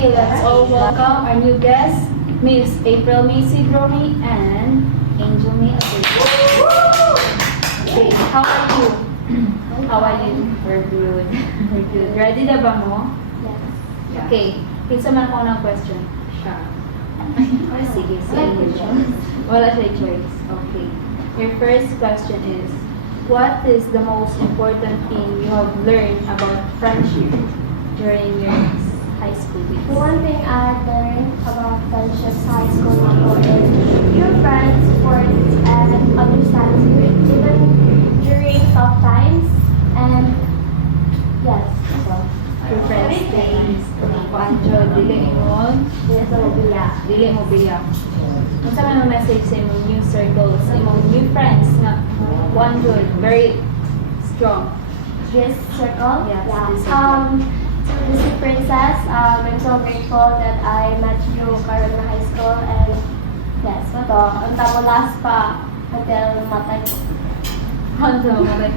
Okay, let's all welcome our new guests, Miss April Macy Dromi and Angel May Azul. Okay, how are you? How are you? We're good. We're good. Ready na ba mo? Yes. Okay, kinsa man ako ng question. Siya. Ay, sige, sige. Wala siya choice. Okay. Your first question is, what is the most important thing you have learned about friendship during your high school days? The one thing I learned about friendship high school level is your friends support and understand you even during tough times. And yes, so Your friends things. Pancho, dili ingon. yes, so yeah. Dili mo biya. Unsa man ang message sa imong new circles, sa imong new friends nga one good, very strong. This circle, Yes, yeah. this circle. To Disney Princess, I'm so grateful that I met you karon na high school and yes, ito, ang tamo last pa until matay ko. Hanto mo ba?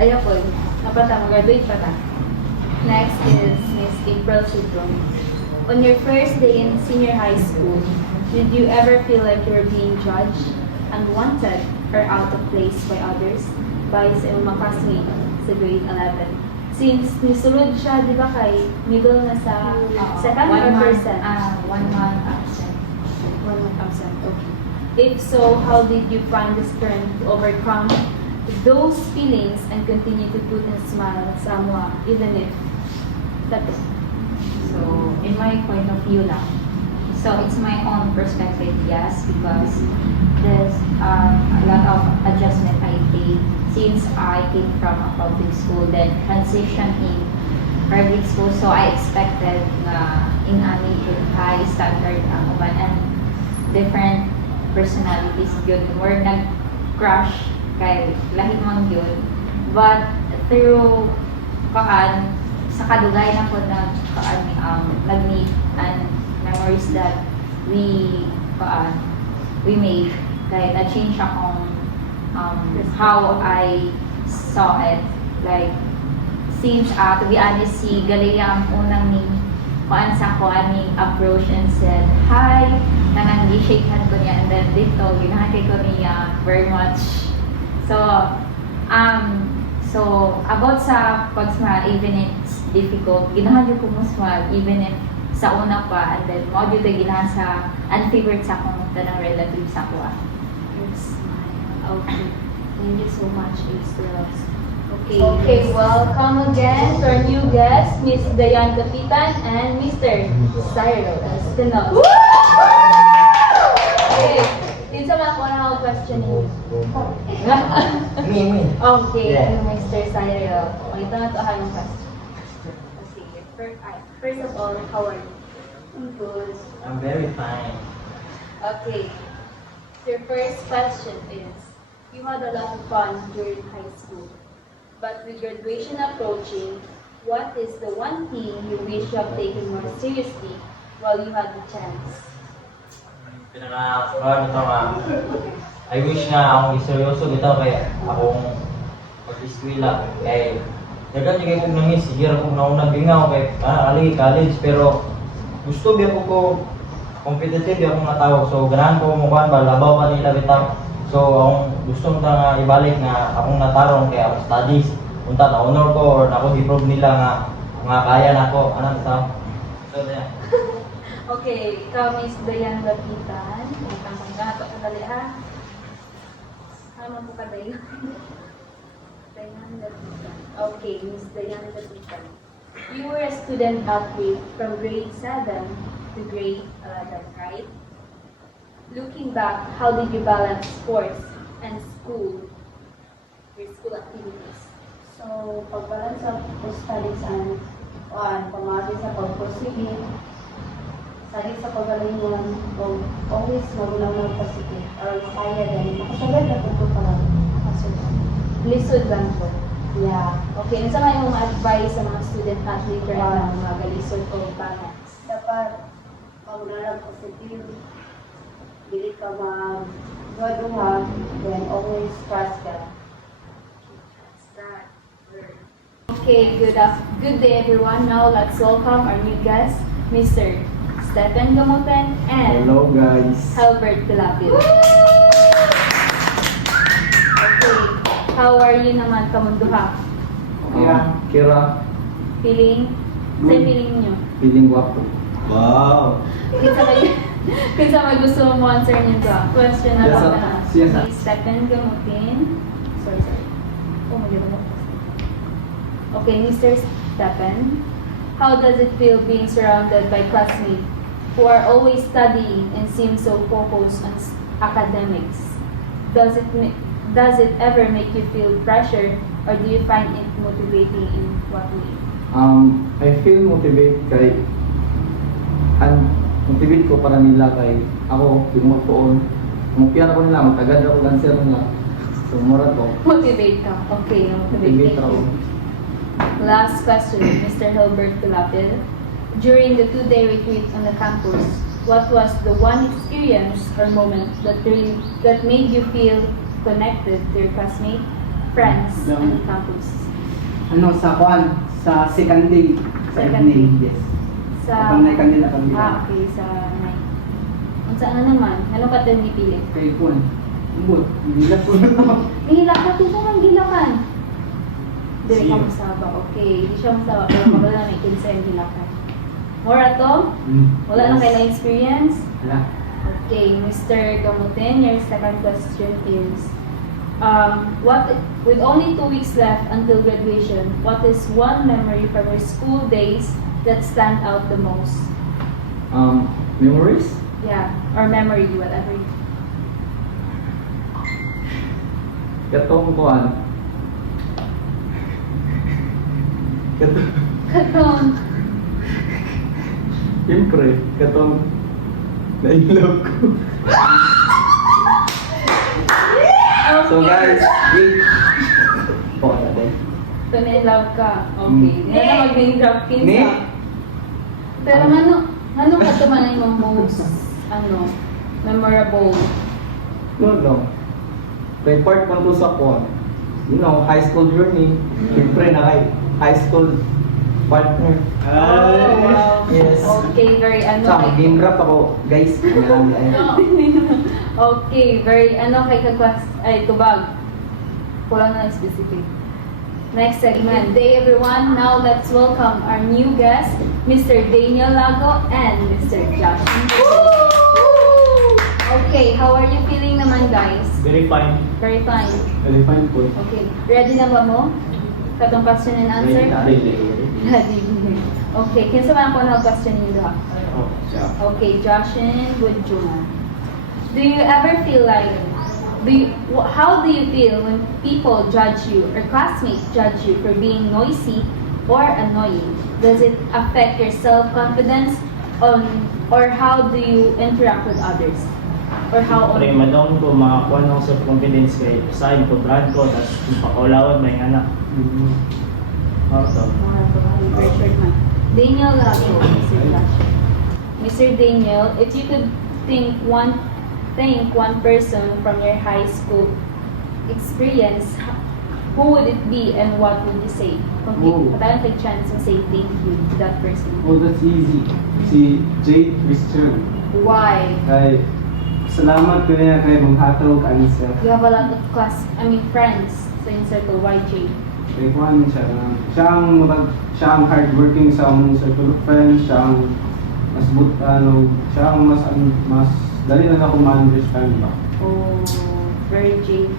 Ayaw po. Napata, mag-graduate pa ta. Next is Miss April Sudron. On your first day in senior high school, did you ever feel like you were being judged, unwanted, or out of place by others? By sa iyong mga classmate sa grade 11? Since nisulod siya, di ba kay middle na sa second or first set? 1 month absent. 1 month absent, okay. If so, how did you find the strength to overcome those feelings and continue to put a smile somewhat, even if that is So, in my point of view lang. So, it's my own perspective, yes, because there's a lot of adjustment I take since I came from a public school, then transition in private school. So, I expected na in any high standard ako ba and different personalities yun. We're nag-crush kay lahi man yun. But through sa kadugay na po nag-meet and memories that we made, kaya na-change akong how I saw it. Like, since to be honest, si Galea ang unang ni sa ko aming approach and said, hi, nanang-shake hand ko niya, and then dito, ginahakay ko niya very much. So, about sa pag-smile, even it's difficult, ginahan ko mo-smile, even if sa una pa, and then mo dito ginahan sa unfavorite sa akong tanang relative sa ko. okay. Thank you so much, April. Okay, welcome again to our new guests, Miss Dayan Kapitan and Mr. Cyril Espinal. Okay, dito man ako na question niyo. Me. Okay, Yeah. Mr. Cyril. Ito na ito ang question. Okay, first of all, how are you? I'm good. I'm very fine. Okay, your first question is, you had a lot of fun during high school, but with graduation approaching, what is the one thing you wish you have taken more seriously while you had the chance? Pinaka-proud ito nga. I wish nga akong iseryoso ito kaya akong pag-eskwela. Kaya dagan yung kong nangis, sige akong naunang bingaw kay aligi college, pero gusto biya ko competitive biya akong natawag. So ganahan ko mukhaan ba, labaw pa nila bitaw. So akong gusto mo nga ibalik nga akong natarong kaya akong studies. Punta na honor ko or ako i-prove nila nga kaya na ako. Ano bitaw? So yeah. Okay, ikaw, Miss Dayan Lapitan. Gato ka dali, ha? Tama po ka, Dayan. Dayan Lapitan. Okay, Miss Dayan Lapitan. You were a student athlete from grade 7 to grade 11, right? Looking back, how did you balance sports and your school activities? So, pag-balance sa studies and pamagi sa pagpursige, sali sa pagalingan, always magulang mag-positive or kaya din. Makasagad na po pala. Lisod lang po. Yeah. Okay, nasa may mga advice sa mga student athlete right now, mga galisod o balance? Dapat magulang positive. Dili ka mag-duha, then always trust ka. Okay, good day everyone. Now let's welcome our new guest, Mr. Stephen Gamoten and Hello guys. Albert Pilapil. Okay, how are you naman kamunduha? Kira, Feeling? Say feeling nyo. feeling guwapo. Wow! Kinsa may kinsa may gusto mo answer nito? Question na Yes, lang sir. na. Yes, sir. Stephen Gamutin. Sorry. Oh my God. Okay, Mr. Stephen. How does it feel being surrounded by classmates who are always studying and seem so focused on academics? Does it ever make you feel pressure, or do you find it motivating in what way? I feel motivate kay motivate ko para nila kay ako yung magpuon. Mupian ako nila, magtagad ako dancer nila. So mura ko. Motivate ka. Okay, motivate. Motivate Thank ako. you. Last question, Mr. Hilbert Pilapil. During the 2-day retreat on the campus, what was the one experience or moment that made you feel connected to your classmates, friends, and campus? Ano, sa kwan, sa second day. Second day. Yes. Sa Pang kanila kami. okay, sa night. Ang saan naman? Ano ka din dipili? Kay kwan. Umot, hindi na po na to. Hila ka kung saan ang gilakan. Dili ka masaba. Okay, hindi siya masaba. Pero kapag na may kinsa yung gilakan. Mora to? Wala lang kayo na experience? Wala. Okay, Mr. Gamutin, your second question is, with only 2 weeks left until graduation, what is one memory from your school days that stand out the most? Memories? Yeah, or memory, whatever. Katong kuan. Katong, Siyempre, katong nailog ko. So guys, wait. Po na din. ito na-love ka. Okay, hindi na mag-name drop Ni? kinsa. Pero ano ka ito man yung most, memorable? No. May part man to sa kuan. You know, high school journey. Siyempre na kay high school partner. Oh, wow. Yes. Okay, very Sa game rap ako, guys. Okay, very kay kagwas ay tubag. Kulang na specific. Next segment. Day everyone. Now let's welcome our new guest, Mr. Daniel Lago and Mr. Josh. Okay, how are you feeling naman guys? Very fine. Very fine. Very fine po. Okay, ready na ba mo? Katong question and answer? Ready. Okay, kinsa man ako na question niyo? Okay, Josh and Woodjuna. Do you ever feel like, how do you feel when people judge you or classmates judge you for being noisy or annoying? Does it affect your self-confidence or how do you interact with others? Or how Siyempre, madawon ko makakuha ng self-confidence kay sa impobrad ko, tapos pakulawan may anak. Very short man. Daniel Lago, Mr. Josh. Mr. Daniel, if you could thank one person from your high school experience, who would it be and what would you say? Kung patayang take chance to say thank you to that person. Oh, that's easy. Si Jade Christian. Why? Kay, salamat ko niya kay mong hatog ang isa. You have a lot of friends sa yung circle. Why Jay? Kay kwan siya. Siya ang hardworking sa among circle of friends. Siya ang mas dali na ako ma-understand ba. Oh, very Jay.